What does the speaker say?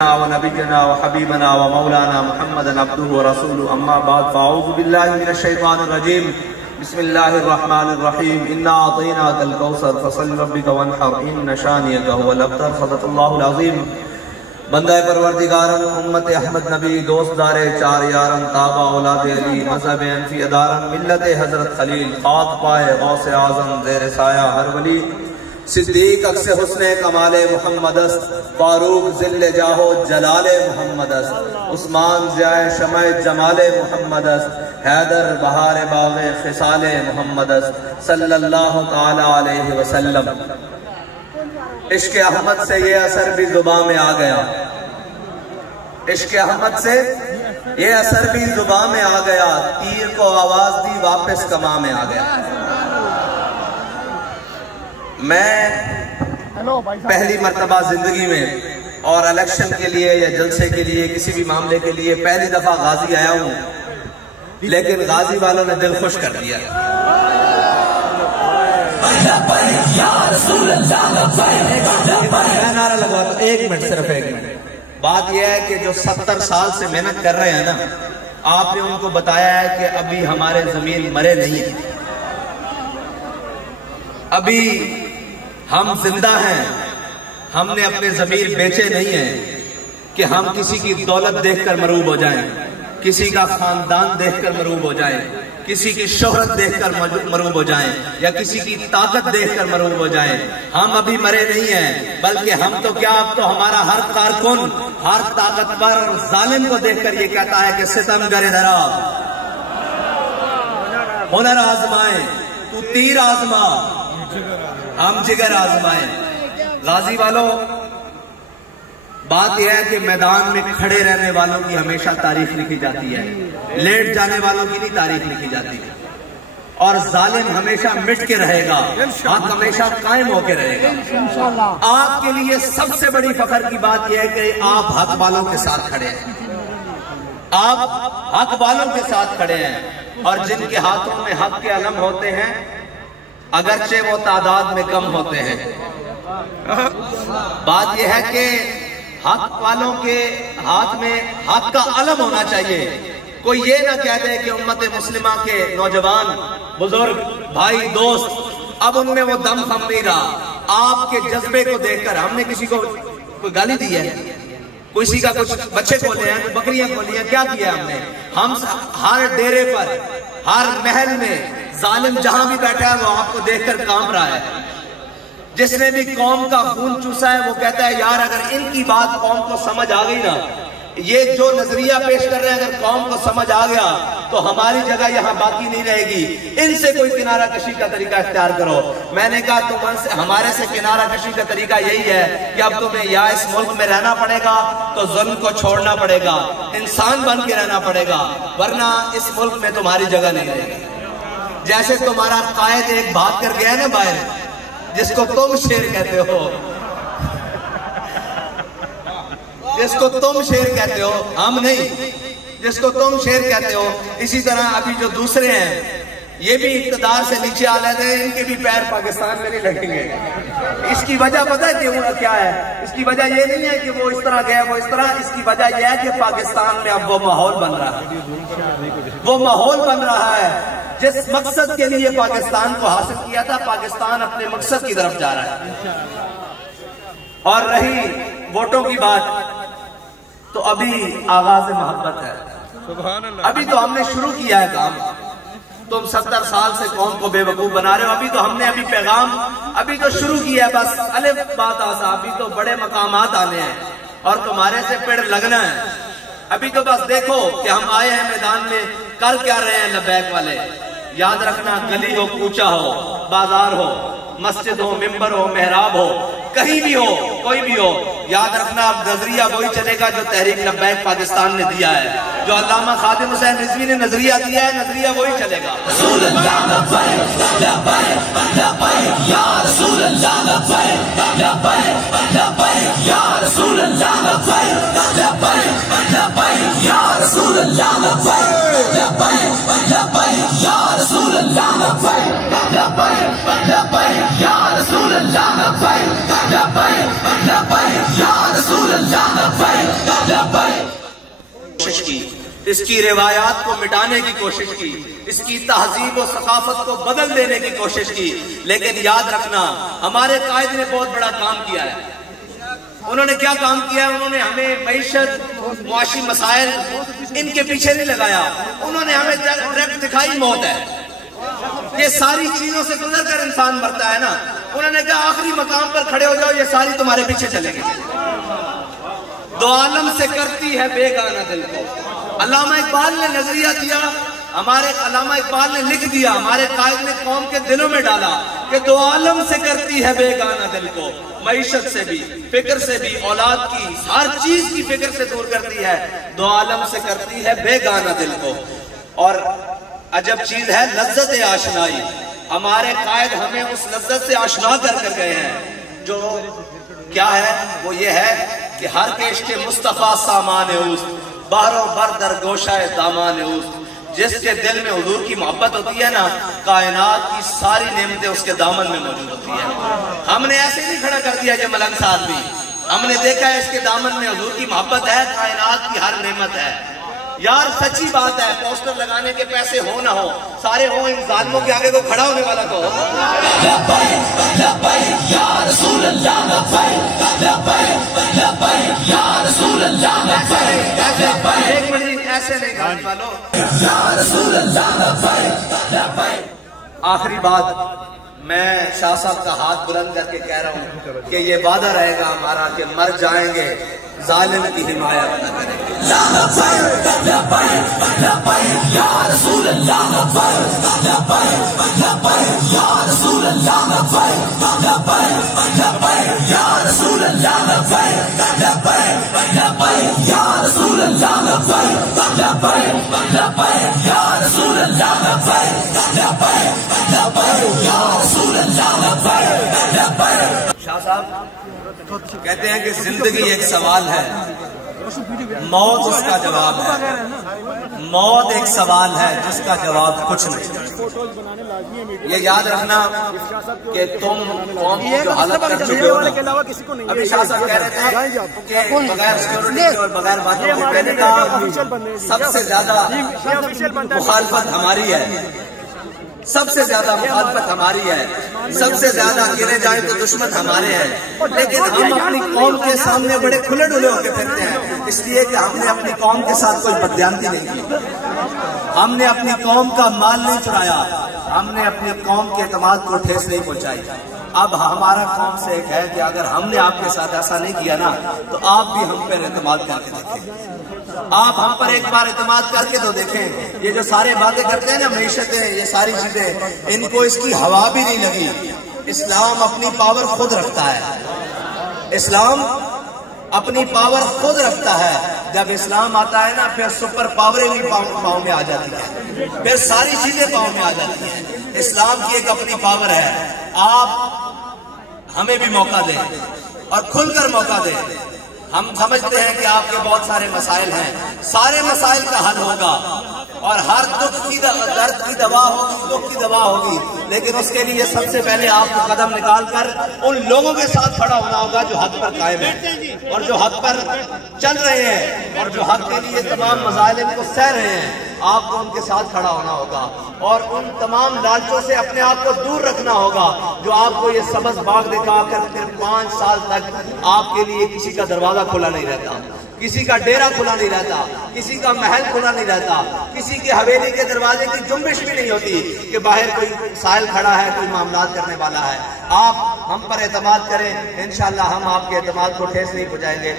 ونبينا وحبيبنا ومولانا محمدا عبده ورسوله اما بعد فاعوذ بالله من الشيطان الرجيم بسم الله الرحمن الرحيم انا اعطيناك الكوثر فصل ربك وانحر ان شانئك هو الابتر صدق الله العظيم بندہ پروردگارم امت احمد نبی دوست دار چار یارم تابع اولاد علی مذہب انفی ادارم ملت حضرت خلیل خاک پائے غوث اعظم زیر سایہ ہر ولی صدیق اکس حسن کمال محمد است فاروق ذل جاہو جلال محمد است عثمان ضیاء شمع جمال محمد است حیدر بہار باغ خصال محمد است صلی اللہ تعالی علیہ وسلم۔ عشق احمد سے یہ اثر بھی زباں میں آ گیا، عشق احمد سے یہ اثر بھی زباں میں آ گیا، تیر کو آواز دی واپس کماں میں آ گیا۔ میں پہلی مرتبہ زندگی میں اور الیکشن کے لیے یا جلسے کے لیے کسی بھی معاملے کے لیے پہلی دفعہ غازی آیا ہوں، لیکن غازی والوں نے دل خوش کر دیا۔ میں نعرہ لگا تو ایک منٹ، صرف ایک منٹ۔ بات یہ ہے کہ جو 70 سال سے محنت کر رہے ہیں نا، آپ نے ان کو بتایا ہے کہ ابھی ہمارے ضمیر مرے نہیں، ابھی ہم زندہ ہیں، ہم نے اپنے ضمیر بیچے نہیں ہیں کہ ہم کسی کی دولت دیکھ کر مروب ہو جائیں، کسی کا خاندان دیکھ کر مروب ہو جائیں، کسی کی شہرت دیکھ کر مروب ہو جائیں یا کسی کی طاقت دیکھ کر مروب ہو جائیں۔ ہم ابھی مرے نہیں ہیں، بلکہ ہم تو کیا، اب تو ہمارا ہر کارکن، ہر طاقتور اور ظالم کو دیکھ کر یہ کہتا ہے کہ ستم گر ادھر آ، ہنر آزمائیں، تو تیر آزما، ہم جگر آزمائیں۔ غازی والوں، بات یہ ہے کہ میدان میں کھڑے رہنے والوں کی ہمیشہ تاریخ لکھی جاتی ہے، لیٹ جانے والوں کی نہیں تاریخ لکھی جاتی ہے، اور ظالم ہمیشہ مٹ کے رہے گا، حق ہمیشہ قائم ہو کے رہے گا۔ آپ کے لیے سب سے بڑی فخر کی بات یہ ہے کہ آپ حق والوں کے ساتھ کھڑے ہیں، آپ حق والوں کے ساتھ کھڑے ہیں، اور جن کے ہاتھوں میں حق کے علم ہوتے ہیں اگرچہ وہ تعداد میں کم ہوتے ہیں۔ بات یہ ہے کہ حق والوں کے ہاتھ میں حق کا علم ہونا چاہیے۔ کوئی یہ نہ کہہ دے کہ امت مسلمہ کے نوجوان، بزرگ، بھائی، دوست، اب ان میں وہ دم خم نہیں رہا۔ آپ کے جذبے کو دیکھ کر، ہم نے کسی کو کوئی گالی دی ہے، کسی کا کچھ بچے کھولے ہیں، بکریاں کھولی ہیں، کیا کیا ہم نے؟ ہم ہر ڈیرے پر، ہر محل میں ظالم جہاں بھی بیٹھا ہے وہ آپ کو دیکھ کر کام رہا ہے۔ جس نے بھی قوم کا خون چوسا ہے وہ کہتا ہے یار اگر ان کی بات قوم کو سمجھ آ گئی نا، یہ جو نظریہ پیش کر رہے ہیں اگر قوم کو سمجھ آ گیا تو ہماری جگہ یہاں باقی نہیں رہے گی، ان سے کوئی کنارہ کشی کا طریقہ اختیار کرو۔ میں نے کہا ہمارے سے کنارہ کشی کا طریقہ یہی ہے کہ اب تمہیں یا اس ملک میں رہنا پڑے گا تو ظلم کو چھوڑنا پڑے گا، انسان بن کے رہنا پڑے گا، ورنہ اس ملک میں تمہاری جگہ نہیں رہے گی۔ جیسے تمہارا قائد ایک بھاگ کر گیا نا باہر، جس کو تم شیر کہتے ہو، جس کو تم شیر کہتے ہو، ہم نہیں، جس کو تم شیر کہتے ہو، اسی طرح ابھی جو دوسرے ہیں یہ بھی اقتدار سے نیچے آ لیتے ہیں، ان کے بھی پیر پاکستان میں نہیں لگیں گے۔ اس کی وجہ پتہ ہے کہ کیا ہے؟ اس کی وجہ یہ نہیں ہے کہ وہ اس طرح گیا وہ اس طرح، اس کی وجہ یہ ہے کہ پاکستان میں اب وہ ماحول بن رہا ہے، وہ ماحول بن رہا ہے جس مقصد کے لیے پاکستان کو حاصل کیا تھا، پاکستان اپنے مقصد کی طرف جا رہا ہے۔ اور رہی ووٹوں کی بات تو ابھی آغاز محبت ہے، ابھی تو ہم نے شروع کیا ہے کام۔ تم 70 سال سے قوم کو بے وقوف بنا رہے ہو، ابھی تو ہم نے پیغام ابھی تو شروع کیا ہے، بس الف بات آسا، ابھی تو بڑے مقامات آنے ہیں اور تمہارے سے پیڑ لگنا ہے۔ ابھی تو بس دیکھو کہ ہم آئے ہیں میدان میں، کر کیا رہے ہیں لبیک والے۔ یاد رکھنا، گلی ہو، کوچہ ہو، بازار ہو، مسجد ہو، ممبر ہو، محراب ہو، کہیں بھی ہو، کوئی بھی ہو، یاد رکھنا اب نظریہ وہی چلے گا جو تحریک لبیک پاکستان نے دیا ہے، جو علامہ خادم حسین رضوی نے نظریہ دیا ہے، نظریہ وہی چلے گا۔ رسول اللہ لبیک لبیک لبیک یا رسول اللہ لبیک لبیک لبیک یا رسول اللہ لبیک لبیک لبیک یا رسول اللہ لبیک لبیک لبیک یا رسول اللہ لبیک لبیک لبیک یا رسول اللہ لبیک لبیک لبیک یا رسول اللہ لبیک کوشش کی، اس کی روایات کو مٹانے کی کوشش کی، اس کی تہذیب و ثقافت کو بدل دینے کی کوشش کی، لیکن یاد رکھنا ہمارے قائد نے بہت بڑا کام کیا ہے۔ انہوں نے کیا کام کیا ہے؟ انہوں نے ہمیں معیشت، معاشی مسائل ان کے پیچھے نہیں لگایا، انہوں نے ہمیں ڈائریکٹ دکھائی موت ہے۔ یہ ساری چیزوں سے گزر کر انسان مرتا ہے نا، انہوں نے کہا آخری مقام پر کھڑے ہو جاؤ، یہ ساری تمہارے پیچھے چلے گی۔ دو عالم سے کرتی ہے بے گانا دل کو۔ علامہ اقبال نے نظریہ دیا، ہمارے علامہ اقبال نے لکھ دیا، ہمارے قائد نے قوم کے دلوں میں ڈالا کہ دو عالم سے کرتی ہے بے گانا دل کو، معیشت سے بھی، فکر سے بھی، اولاد کی ہر چیز کی فکر سے دور کرتی ہے، دو عالم سے کرتی ہے بے گانا دل کو۔ اور عجب چیز ہے لذت آشنائی، ہمارے قائد ہمیں اس لذت سے آشنا کر گئے ہیں جو کیا ہے، وہ یہ ہے کہ ہر کیش کے مصطفیٰ سامان اوست، بہر و بر در گوشہ دامان اوست۔ جس کے دل میں حضور کی محبت ہوتی ہے نا، کائنات کی ساری نعمتیں اس کے دامن میں موجود ہوتی ہیں۔ ہم نے ایسے نہیں کھڑا کر دیا یہ ملنگ صاحب بھی، ہم نے دیکھا ہے اس کے دامن میں حضور کی محبت ہے، کائنات کی ہر نعمت ہے۔ یار سچی بات ہے، پوسٹر لگانے کے پیسے ہو نہ ہو، سارے ہوں، ان ظالموں کے آگے کو کھڑا ہونے والا کو ہو۔ ایک منٹ ایسے نہیں گانے والوں۔ آخری بات، میں شاہ صاحب کا ہاتھ بلند کر کے کہہ رہا ہوں کہ یہ وعدہ رہے گا ہمارا کہ مر جائیں گے، ظالم کی حمایت نہ کریں گے۔ شاہ صاحب کہتے ہیں کہ زندگی ایک سوال ہے، موت اس کا جواب ہے۔ موت ایک سوال ہے جس کا جواب کچھ نہیں۔ یہ یاد رکھنا کہ تم قوم کی جو حالت کر چکے ہو نا، ابھی شاہ صاحب کہہ رہے تھے کہ بغیر سیکورٹی اور بغیر باتوں کے پہلے کا سب سے زیادہ مخالفت ہماری ہے، سب سے زیادہ مخالفت ہماری ہے، سب سے زیادہ گرے جائیں تو دشمن ہمارے ہیں، لیکن ہم اپنی قوم کے سامنے بڑے کھلے ڈلے ہو کے پھرتے ہیں، اس لیے کہ ہم نے اپنی قوم کے ساتھ کوئی بددیانتی نہیں کی، ہم نے اپنی قوم کا مال نہیں چرایا، ہم نے اپنی قوم کے اعتماد کو ٹھیس نہیں پہنچائی۔ اب ہمارا قوم سے ایک ہے کہ اگر ہم نے آپ کے ساتھ ایسا نہیں کیا نا، تو آپ بھی ہم پر اعتماد کر کے دیکھیں، آپ ہم پر ایک بار اعتماد کر کے تو دیکھیں۔ یہ جو سارے باتیں کرتے ہیں نا، معیشتیں، یہ ساری چیزیں، ان کو اس کی ہوا بھی نہیں لگی۔ اسلام اپنی پاور خود رکھتا ہے، اسلام اپنی پاور خود رکھتا ہے۔ جب اسلام آتا ہے نا، پھر سپر پاوریں بھی پاؤں میں آ جاتی ہیں، پھر ساری چیزیں پاؤں میں آ جاتی ہیں۔ اسلام کی ایک اپنی پاور ہے۔ آپ ہمیں بھی موقع دیں اور کھل کر موقع دیں۔ ہم سمجھتے ہیں کہ آپ کے بہت سارے مسائل ہیں، سارے مسائل کا حل ہوگا، اور ہر دکھ کی درد کی دوا ہوگی، دکھ کی دوا ہوگی، لیکن اس کے لیے سب سے پہلے آپ کو قدم نکال کر ان لوگوں کے ساتھ کھڑا ہونا ہوگا جو حق پر قائم ہیں اور جو حق پر چل رہے ہیں اور جو حق کے لیے تمام مظالم کو سہ رہے ہیں۔ آپ کو ان کے ساتھ کھڑا ہونا ہوگا اور ان تمام لالچوں سے اپنے آپ کو دور رکھنا ہوگا جو آپ کو یہ سبز باغ دکھا کر پھر 5 سال تک آپ کے لیے کسی کا دروازہ کھلا نہیں رہتا، کسی کا ڈیرا کھلا نہیں رہتا، کسی کا محل کھلا نہیں رہتا، کسی کی حویلی کے دروازے کی جنبش بھی نہیں ہوتی کہ باہر کوئی سائل کھڑا ہے، کوئی معاملات کرنے والا ہے۔ آپ ہم پر اعتماد کریں، انشاءاللہ ہم آپ کے اعتماد کو ٹھیس نہیں پہنچائیں گے۔